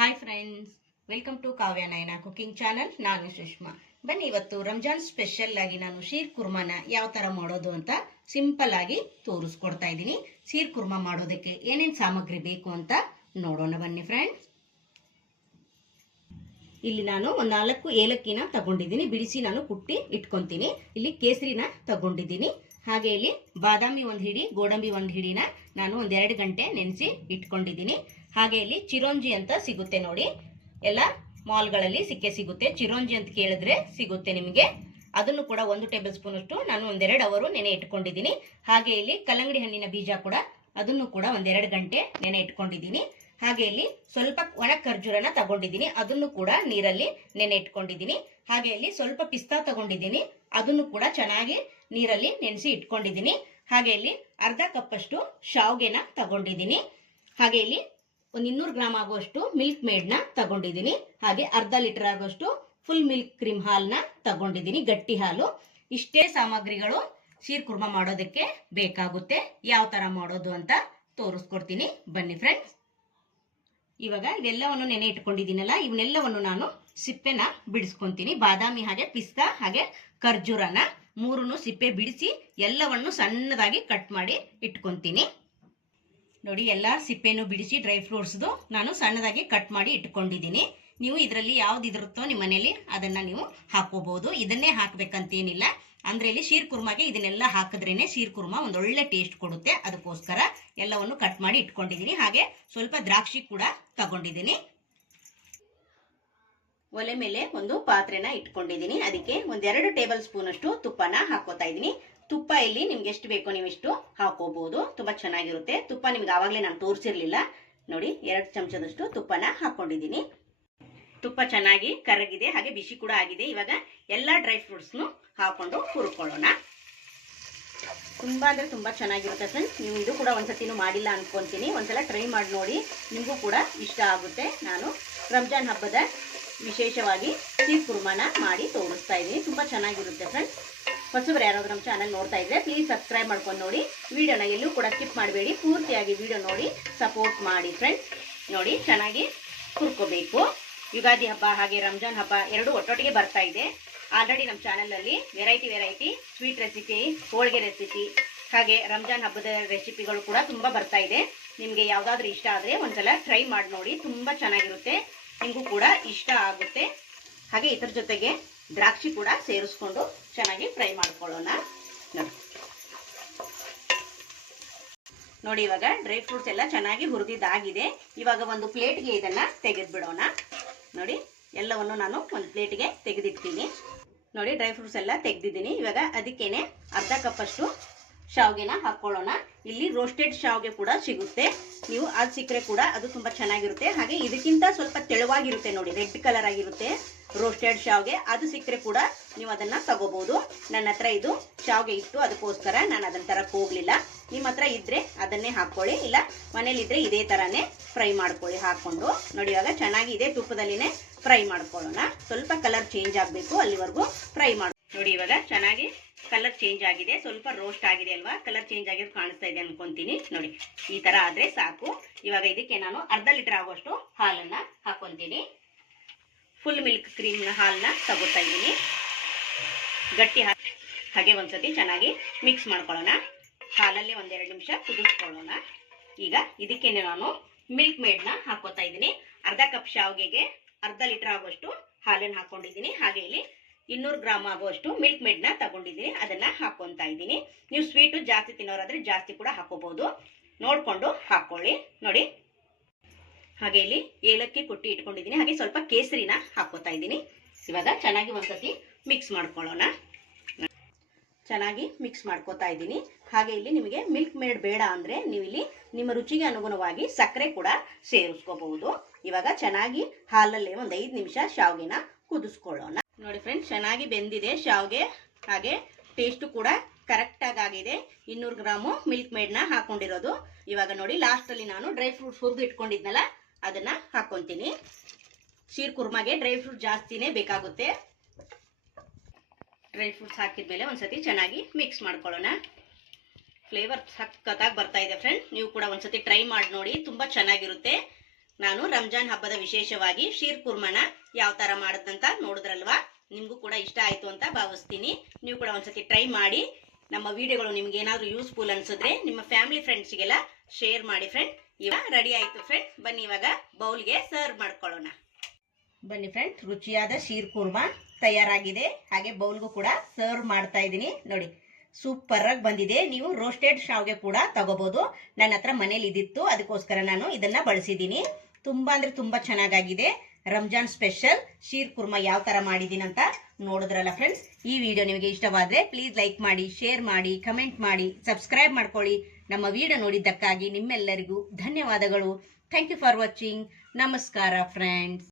Hi friends, welcome to Kavya Nayana cooking channel. ನಾನು ಸುಷ್ಮಾ. ಬನ್ನಿ, ಇವತ್ತು ರಂಜಾನ್ ಸ್ಪೆಷಲ್ ಆಗಿ ನಾನು ಶೀರ್ ಕುರ್ಮಾನ ಯಾವ ತರ ಮಾಡೋದು ಅಂತ ಸಿಂಪಲ್ ಆಗಿ ತೋರಿಸ್ಕೊಡ್ತಾ ಇದ್ದೀನಿ. ಶೀರ್ ಕುರ್ಮಾ ಮಾಡೋದಕ್ಕೆ ಏನೇನು ಸಾಮಗ್ರಿ ಬೇಕು ಅಂತ ನೋಡೋಣ ಬನ್ನಿ ಫ್ರೆಂಡ್ಸ್. ಇಲ್ಲಿ ನಾನು ಒಂದು 4 ಏಲಕ್ಕಿನ ತಗೊಂಡಿದ್ದೀನಿ, ಬಿಡಿಸಿ ನಾನು ಕುಟ್ಟಿ ಇಟ್ಕೊಂತೀನಿ. ಇಲ್ಲಿ ಕೇಸರಿನ ತಗೊಂಡಿದ್ದೀನಿ. ಹಾಗೆ ಇಲ್ಲಿ ಬಾದಾಮಿ ಒಂದು ಹಿಡಿ, ಗೋಡಂಬಿ ಒಂದು ಹಿಡಿನ ನಾನು 1-2 ಗಂಟೆ ನೆನೆಸಿ ಇಟ್ಕೊಂಡಿದ್ದೀನಿ. ಹಾಗೆ ಇಲ್ಲಿ ಚಿರೋಂಜಿ ಅಂತ ಸಿಗುತ್ತೆ ನೋಡಿ, ಎಲ್ಲ ಮಾಲ್ಗಳಲ್ಲಿ ಸಿಗುತ್ತೆ. ಚಿರೋಂಜಿ ಅಂತ ಕೇಳಿದ್ರೆ ಸಿಗುತ್ತೆ ನಿಮಗೆ. ಅದನ್ನು ಕೂಡ 1 ಟೇಬಲ್ ಸ್ಪೂನ್ ಅಷ್ಟು ನಾನು 1-2 ಅವರು ನೆನೆ ಇಟ್ಕೊಂಡಿದ್ದೀನಿ. ಹಾಗೆ ಇಲ್ಲಿ ಕಲ್ಲಂಗಡಿ ಹಣ್ಣಿನ ಬೀಜ ಕೂಡ, ಅದನ್ನು ಕೂಡ 1-2 ಗಂಟೆ ನೆನೆ ಇಟ್ಕೊಂಡಿದ್ದೀನಿ. ಹಾಗೆ ಇಲ್ಲಿ ಸ್ವಲ್ಪ ಒಣ ಖರ್ಜೂರನ ತಗೊಂಡಿದ್ದೀನಿ, ಅದನ್ನು ಕೂಡ ನೀರಲ್ಲಿ ನೆನೆ ಇಟ್ಕೊಂಡಿದ್ದೀನಿ. ಹಾಗೆ ಇಲ್ಲಿ ಸ್ವಲ್ಪ ಪಿಸ್ತಾ ತಗೊಂಡಿದ್ದೀನಿ, ಅದನ್ನು ಕೂಡ ಚೆನ್ನಾಗಿ ನೀರಲ್ಲಿ ನೆನೆಸಿ ಇಟ್ಕೊಂಡಿದ್ದೀನಿ. ಹಾಗೆ ಇಲ್ಲಿ ಅರ್ಧ ಕಪ್ ಅಷ್ಟು ಶಾವ್ಗೆನ ತಗೊಂಡಿದ್ದೀನಿ. ಹಾಗೆ ಇಲ್ಲಿ ಒಂದು 200 ಗ್ರಾಮ್ ಆಗುವಷ್ಟು ಮಿಲ್ಕ್ ಮೇಡ್ನ ತಗೊಂಡಿದ್ದೀನಿ. ಹಾಗೆ ಅರ್ಧ ಲೀಟರ್ ಆಗುವಷ್ಟು ಫುಲ್ ಮಿಲ್ಕ್ ಕ್ರೀಮ್ ಹಾಲ್ನ ತಗೊಂಡಿದ್ದೀನಿ, ಗಟ್ಟಿ ಹಾಲು. ಇಷ್ಟೇ ಸಾಮಗ್ರಿಗಳು ಶೀರ್ ಕುರ್ಮಾ ಮಾಡೋದಕ್ಕೆ ಬೇಕಾಗುತ್ತೆ. ಯಾವ ತರ ಮಾಡೋದು ಅಂತ ತೋರಿಸ್ಕೊಡ್ತೀನಿ ಬನ್ನಿ ಫ್ರೆಂಡ್ಸ್. ಇವಾಗ ಇವೆಲ್ಲವನ್ನು ನೆನೆ ಇಟ್ಕೊಂಡಿದ್ದೀನಲ್ಲ, ಇವನ್ನೆಲ್ಲವನ್ನು ನಾನು ಸಿಪ್ಪೆನ ಬಿಡಿಸ್ಕೊಂತೀನಿ. ಬಾದಾಮಿ ಹಾಗೆ ಪಿಸ್ತಾ ಹಾಗೆ ಖರ್ಜೂರನ 3 ಸಿಪ್ಪೆ ಬಿಡಿಸಿ ಎಲ್ಲವನ್ನು ಸಣ್ಣದಾಗಿ ಕಟ್ ಮಾಡಿ ಇಟ್ಕೊಂತೀನಿ. ನೋಡಿ, ಎಲ್ಲ ಸಿಪ್ಪೆನು ಬಿಡಿಸಿ ಡ್ರೈ ಫ್ರೂಟ್ಸ್ದು ನಾನು ಸಣ್ಣದಾಗಿ ಕಟ್ ಮಾಡಿ ಇಟ್ಕೊಂಡಿದ್ದೀನಿ. ನೀವು ಇದರಲ್ಲಿ ಯಾವ್ದು ಇದಿರುತ್ತೋ ನಿಮ್ಮ ಮನೇಲಿ ಅದನ್ನ ನೀವು ಹಾಕೋಬಹುದು. ಇದನ್ನೇ ಹಾಕ್ಬೇಕಂತೇನಿಲ್ಲ. ಅಂದ್ರೆ ಇಲ್ಲಿ ಶೀರ್ ಕುರ್ಮಾಗೆ ಇದನ್ನೆಲ್ಲ ಹಾಕಿದ್ರೇನೆ ಶೀರ್ ಕುರ್ಮಾ ಒಂದೊಳ್ಳೆ ಟೇಸ್ಟ್ ಕೊಡುತ್ತೆ. ಅದಕ್ಕೋಸ್ಕರ ಎಲ್ಲವನ್ನು ಕಟ್ ಮಾಡಿ ಇಟ್ಕೊಂಡಿದ್ದೀನಿ. ಹಾಗೆ ಸ್ವಲ್ಪ ದ್ರಾಕ್ಷಿ ಕೂಡ ತಗೊಂಡಿದ್ದೀನಿ. ಒಲೆ ಮೇಲೆ ಒಂದು ಪಾತ್ರೆನ ಇಟ್ಕೊಂಡಿದ್ದೀನಿ. ಅದಕ್ಕೆ 1-2 ಟೇಬಲ್ ಸ್ಪೂನ್ ಅಷ್ಟು ತುಪ್ಪನ ಹಾಕೋತಾ ಇದ್ದೀನಿ. ತುಪ್ಪ ಇಲ್ಲಿ ನಿಮ್ಗೆ ಎಷ್ಟು ಬೇಕೋ ನೀವು ಇಷ್ಟು ಹಾಕೋಬಹುದು, ತುಂಬಾ ಚೆನ್ನಾಗಿರುತ್ತೆ. ತುಪ್ಪ ನಿಮ್ಗೆ ಆವಾಗಲೇ ನಾನು ತೋರಿಸಿರ್ಲಿಲ್ಲ ನೋಡಿ. 2 ಚಮಚದಷ್ಟು ತುಪ್ಪನ ಹಾಕೊಂಡಿದ್ದೀನಿ. ತುಪ್ಪ ಚೆನ್ನಾಗಿ ಕರಗಿದೆ, ಹಾಗೆ ಬಿಸಿ ಕೂಡ ಆಗಿದೆ. ಇವಾಗ ಎಲ್ಲ ಡ್ರೈ ಫ್ರೂಟ್ಸ್ನು ಹಾಕೊಂಡು ಹುರ್ಕೊಳ್ಳೋಣ. ತುಂಬಾ ಅಂದ್ರೆ ತುಂಬಾ ಚೆನ್ನಾಗಿರುತ್ತೆ ಫ್ರೆಂಡ್ಸ್. ನೀವು ಇದು ಕೂಡ ಒಂದ್ಸತಿನೂ ಮಾಡಿಲ್ಲ ಅನ್ಕೊಂತೀನಿ, ಒಂದ್ಸಲ ಟ್ರೈ ಮಾಡಿ ನೋಡಿ, ನಿಮಗೂ ಕೂಡ ಇಷ್ಟ ಆಗುತ್ತೆ. ನಾನು ರಂಜಾನ್ ಹಬ್ಬದ ವಿಶೇಷವಾಗಿ ಶೀರ್ ಕುರ್ಮಾನ ಮಾಡಿ ತೋರಿಸ್ತಾ ಇದ್ದೀನಿ. ತುಂಬಾ ಚೆನ್ನಾಗಿರುತ್ತೆ ಫ್ರೆಂಡ್ಸ್. ಹೊಸಬರು ಯಾರಾದ್ರೂ ನಮ್ಮ ಚಾನಲ್ ನೋಡ್ತಾ ಇದ್ರೆ ಪ್ಲೀಸ್ ಸಬ್ಸ್ಕ್ರೈಬ್ ಮಾಡ್ಕೊಂಡು ನೋಡಿ. ವಿಡಿಯೋನ ಎಲ್ಲೂ ಕೂಡ ಸ್ಕಿಪ್ ಮಾಡಬೇಡಿ, ಪೂರ್ತಿಯಾಗಿ ವಿಡಿಯೋ ನೋಡಿ ಸಪೋರ್ಟ್ ಮಾಡಿ ಫ್ರೆಂಡ್ಸ್. ನೋಡಿ, ಚೆನ್ನಾಗಿ ಹುರ್ಕೋಬೇಕು. ಯುಗಾದಿ ಹಬ್ಬ ಹಾಗೆ ರಂಜಾನ್ ಹಬ್ಬ 2 ಒಟ್ಟೊಟ್ಟಿಗೆ ಬರ್ತಾ ಇದೆ. ಆಲ್ರೆಡಿ ನಮ್ಮ ಚಾನಲಲ್ಲಿ ವೆರೈಟಿ ಸ್ವೀಟ್ ರೆಸಿಪಿ, ಹೋಳಿಗೆ ರೆಸಿಪಿ ಹಾಗೆ ರಂಜಾನ್ ಹಬ್ಬದ ರೆಸಿಪಿಗಳು ಕೂಡ ತುಂಬಾ ಬರ್ತಾ ಇದೆ. ನಿಮಗೆ ಯಾವ್ದಾದ್ರು ಇಷ್ಟ ಆದರೆ ಒಂದ್ಸಲ ಟ್ರೈ ಮಾಡಿ ನೋಡಿ, ತುಂಬಾ ಚೆನ್ನಾಗಿರುತ್ತೆ, ನಿಮಗೂ ಕೂಡ ಇಷ್ಟ ಆಗುತ್ತೆ. ಹಾಗೆ ಇದ್ರ ಜೊತೆಗೆ ದ್ರಾಕ್ಷಿ ಕೂಡ ಸೇರಿಸ್ಕೊಂಡು ಚೆನ್ನಾಗಿ ಫ್ರೈ ಮಾಡ್ಕೊಳ್ಳೋಣ. ನೋಡಿ, ಇವಾಗ ಡ್ರೈ ಫ್ರೂಟ್ಸ್ ಎಲ್ಲ ಚೆನ್ನಾಗಿ ಹುರಿದಿದ್ದಾಗಿದೆ. ಇವಾಗ ಒಂದು ಪ್ಲೇಟ್ಗೆ ಇದನ್ನ ತೆಗೆದ್ಬಿಡೋಣ. ನೋಡಿ, ಎಲ್ಲವನ್ನು ನಾನು ಒಂದು ಪ್ಲೇಟ್ಗೆ ತೆಗೆದಿಡ್ತೀನಿ. ನೋಡಿ, ಡ್ರೈ ಫ್ರೂಟ್ಸ್ ಎಲ್ಲ ತೆಗೆದಿದ್ದೀನಿ. ಇವಾಗ ಅದಕ್ಕೇನೆ ಅರ್ಧ ಕಪ್ ಅಷ್ಟು ಶಾವ್ಗೆನ ಹಾಕೊಳ್ಳೋಣ. ಇಲ್ಲಿ ರೋಸ್ಟೆಡ್ ಶಾವ್ಗೆ ಕೂಡ ಸಿಗುತ್ತೆ, ನೀವು ಅದು ಸಿಕ್ಕರೆ ಕೂಡ ಅದು ತುಂಬಾ ಚೆನ್ನಾಗಿರುತ್ತೆ. ಹಾಗೆ ಇದಕ್ಕಿಂತ ಸ್ವಲ್ಪ ತೆಳುವಾಗಿರುತ್ತೆ ನೋಡಿ, ರೆಡ್ ಕಲರ್ ಆಗಿರುತ್ತೆ ರೋಸ್ಟೆಡ್ ಶಾವ್ಗೆ. ಅದು ಸಿಕ್ಕರೆ ಕೂಡ ನೀವು ಅದನ್ನ ತಗೋಬಹುದು. ನನ್ನ ಹತ್ರ ಇದು ಶಾವ್ಗೆ ಇತ್ತು, ಅದಕ್ಕೋಸ್ಕರ ನಾನು ಅದನ್ನ ತರಕ್ಕೆ ಹೋಗ್ಲಿಲ್ಲ. ನಿಮ್ಮ ಹತ್ರ ಇದ್ರೆ ಅದನ್ನೇ ಹಾಕೊಳ್ಳಿ, ಇಲ್ಲ ಮನೇಲಿ ಇದ್ರೆ ಇದೇ ತರಾನೇ ಫ್ರೈ ಮಾಡ್ಕೊಳ್ಳಿ ಹಾಕೊಂಡು. ನೋಡಿ, ಇವಾಗ ಚೆನ್ನಾಗಿ ಇದೇ ತುಪ್ಪದಲ್ಲಿನೇ ಫ್ರೈ ಮಾಡ್ಕೊಳ್ಳೋಣ. ಸ್ವಲ್ಪ ಕಲರ್ ಚೇಂಜ್ ಆಗಬೇಕು, ಅಲ್ಲಿವರೆಗೂ ಫ್ರೈ ಮಾಡಿ. ನೋಡಿ, ಇವಾಗ ಚೆನ್ನಾಗಿ ಕಲರ್ ಚೇಂಜ್ ಆಗಿದೆ, ಸ್ವಲ್ಪ ರೋಸ್ಟ್ ಆಗಿದೆ ಅಲ್ವಾ, ಕಲರ್ ಚೇಂಜ್ ಆಗಿರೋದು ಕಾಣಿಸ್ತಾ ಇದೆ ಅನ್ಕೊಂತೀನಿ. ನೋಡಿ, ಈ ತರ ಆದ್ರೆ ಸಾಕು. ಇವಾಗ ಇದಕ್ಕೆ ನಾನು ಅರ್ಧ ಲೀಟರ್ ಆಗುವಷ್ಟು ಹಾಲನ್ನ ಹಾಕೊಂತೀನಿ. ಫುಲ್ ಮಿಲ್ಕ್ ಕ್ರೀಮ್ ಹಾಲನ್ನ ತಗೋತಾ ಇದ್ದೀನಿ. ಗಟ್ಟಿ ಹಾಲು. ಹಾಗೆ ಒಂದ್ಸತಿ ಚೆನ್ನಾಗಿ ಮಿಕ್ಸ್ ಮಾಡ್ಕೊಳ್ಳೋಣ. ಹಾಲಲ್ಲಿ 1-2 ನಿಮಿಷ ಕುದಿಸ್ಕೊಳ್ಳೋಣ. ಈಗ ಇದಕ್ಕೇನೆ ನಾನು ಮಿಲ್ಕ್ ಮೇಡ್ನ ಹಾಕೋತಾ ಇದ್ದೀನಿ. ಅರ್ಧ ಕಪ್ ಶಾವ್ಗೆಗೆ ಅರ್ಧ ಲೀಟರ್ ಆಗುವಷ್ಟು ಹಾಲನ್ನು ಹಾಕೊಂಡಿದ್ದೀನಿ. ಹಾಗೆ ಇಲ್ಲಿ 200 ಗ್ರಾಮ್ ಆಗುವಷ್ಟು ಮಿಲ್ಕ್ ಮೇಡ್ನ ತಗೊಂಡಿದ್ದೀನಿ, ಅದನ್ನ ಹಾಕೊಂತಾ ಇದ್ದೀನಿ. ನೀವು ಸ್ವೀಟು ಜಾಸ್ತಿ ತಿನ್ನೋರಾದ್ರೆ ಜಾಸ್ತಿ ಕೂಡ ಹಾಕೋಬಹುದು, ನೋಡ್ಕೊಂಡು ಹಾಕೊಳ್ಳಿ. ನೋಡಿ, ಹಾಗೆ ಇಲ್ಲಿ ಏಲಕ್ಕಿ ಕುಟ್ಟಿ ಇಟ್ಕೊಂಡಿದ್ದೀನಿ. ಹಾಗೆ ಸ್ವಲ್ಪ ಕೇಸರಿನ ಹಾಕೋತಾ ಇದ್ದೀನಿ. ಇವಾಗ ಚೆನ್ನಾಗಿ ಒಂದ್ಸತಿ ಮಿಕ್ಸ್ ಮಾಡ್ಕೊಳ್ಳೋಣ. ಚೆನ್ನಾಗಿ ಮಿಕ್ಸ್ ಮಾಡ್ಕೋತಾ ಇದ್ದೀನಿ. ಹಾಗೆ ಇಲ್ಲಿ ನಿಮಗೆ ಮಿಲ್ಕ್ ಮೇಡ್ ಬೇಡ ಅಂದ್ರೆ ನೀವು ಇಲ್ಲಿ ನಿಮ್ಮ ರುಚಿಗೆ ಅನುಗುಣವಾಗಿ ಸಕ್ಕರೆ ಕೂಡ ಸೇರಿಸ್ಕೋಬಹುದು. ಇವಾಗ ಚೆನ್ನಾಗಿ ಹಾಲಲ್ಲಿ 1-5 ನಿಮಿಷ ಶಾವ್ಗೆನ ಕುದಿಸ್ಕೊಳ್ಳೋಣ. ನೋಡಿ ಫ್ರೆಂಡ್ಸ್, ಚೆನ್ನಾಗಿ ಬೆಂದಿದೆ ಶಾವ್ಗೆ, ಹಾಗೆ ಟೇಸ್ಟ್ ಕೂಡ ಕರೆಕ್ಟ್ ಆಗಿದೆ. 200 ಗ್ರಾಮು ಮಿಲ್ಕ್ ಮೇಡ್ನ ಹಾಕೊಂಡಿರೋದು. ಇವಾಗ ನೋಡಿ, ಲಾಸ್ಟ್ ಅಲ್ಲಿ ನಾನು ಡ್ರೈ ಫ್ರೂಟ್ಸ್ ಹುರಿದು ಇಟ್ಕೊಂಡಿದ್ನಲ್ಲ ಅದನ್ನ ಹಾಕೊಂತೀನಿ. ಶೀರ್ ಕುರ್ಮಾಗೆ ಡ್ರೈ ಫ್ರೂಟ್ ಜಾಸ್ತಿನೇ ಬೇಕಾಗುತ್ತೆ. ಡ್ರೈ ಫ್ರೂಟ್ಸ್ ಹಾಕಿದ್ಮೇಲೆ ಒಂದ್ಸತಿ ಚೆನ್ನಾಗಿ ಮಿಕ್ಸ್ ಮಾಡ್ಕೊಳ್ಳೋಣ. ಫ್ಲೇವರ್ ಸಖತ್ತಾಗಿ ಬರ್ತಾ ಇದೆ ಫ್ರೆಂಡ್. ನೀವು ಕೂಡ ಒಂದ್ಸತಿ ಟ್ರೈ ಮಾಡಿ ನೋಡಿ, ತುಂಬಾ ಚೆನ್ನಾಗಿರುತ್ತೆ. ನಾನು ರಂಜಾನ್ ಹಬ್ಬದ ವಿಶೇಷವಾಗಿ ಶೀರ್ ಕುರ್ಮನ ಯಾವ ತರ ಮಾಡೋದಂತ ನೋಡಿದ್ರಲ್ವಾ. ನಿಮಗೂ ಕೂಡ ಇಷ್ಟ ಆಯ್ತು ಅಂತ ಭಾವಿಸ್ತೀನಿ. ನೀವು ಕೂಡ ಒಂದ್ಸತಿ ಟ್ರೈ ಮಾಡಿ. ನಮ್ಮ ವಿಡಿಯೋಗಳು ನಿಮ್ಗೆ ಏನಾದ್ರು ಯೂಸ್ಫುಲ್ ಅನ್ಸಿದ್ರೆ ನಿಮ್ಮ ಫ್ಯಾಮಿಲಿ ಫ್ರೆಂಡ್ಸ್ಗೆಲ್ಲ ಶೇರ್ ಮಾಡಿ ಫ್ರೆಂಡ್. ಇವಾಗ ರೆಡಿ ಆಯ್ತು ಫ್ರೆಂಡ್. ಬನ್ನಿ ಇವಾಗ ಬೌಲ್ಗೆ ಸರ್ವ್ ಮಾಡ್ಕೊಳ್ಳೋಣ. ಬನ್ನಿ ಫ್ರೆಂಡ್, ರುಚಿಯಾದ ಶೀರ್ ಕುರ್ಮಾ ತಯಾರಾಗಿದೆ. ಹಾಗೆ ಬೌಲ್ಗೂ ಕೂಡ ಸರ್ವ್ ಮಾಡ್ತಾ ಇದ್ದೀನಿ. ನೋಡಿ, ಸೂಪರ್ ಆಗಿ ಬಂದಿದೆ. ನೀವು ರೋಸ್ಟೆಡ್ ಶಾವ್ಗೆ ಕೂಡ ತಗೋಬಹುದು. ನನ್ನ ಹತ್ರ ಮನೇಲಿ ಇದಿತ್ತು, ಅದಕ್ಕೋಸ್ಕರ ನಾನು ಇದನ್ನ ಬಳಸಿದ್ದೀನಿ. ತುಂಬಾ ಅಂದ್ರೆ ತುಂಬಾ ಚೆನ್ನಾಗಾಗಿದೆ. ರಂಜಾನ್ ಸ್ಪೆಷಲ್ ಶೀರ್ ಕುರ್ಮಾ ಯಾವ ತರ ಮಾಡಿದೀನಿ ಅಂತ ನೋಡಿದ್ರಲ್ಲ ಫ್ರೆಂಡ್ಸ್. ಈ ವಿಡಿಯೋ ನಿಮಗೆ ಇಷ್ಟವಾದ್ರೆ ಪ್ಲೀಸ್ ಲೈಕ್ ಮಾಡಿ, ಶೇರ್ ಮಾಡಿ, ಕಮೆಂಟ್ ಮಾಡಿ, ಸಬ್ಸ್ಕ್ರೈಬ್ ಮಾಡ್ಕೊಳ್ಳಿ. ನಮ್ಮ ವಿಡಿಯೋ ನೋಡಿದ್ದಕ್ಕಾಗಿ ನಿಮ್ಮೆಲ್ಲರಿಗೂ ಧನ್ಯವಾದಗಳು. Thank you for watching. ನಮಸ್ಕಾರ ಫ್ರೆಂಡ್ಸ್.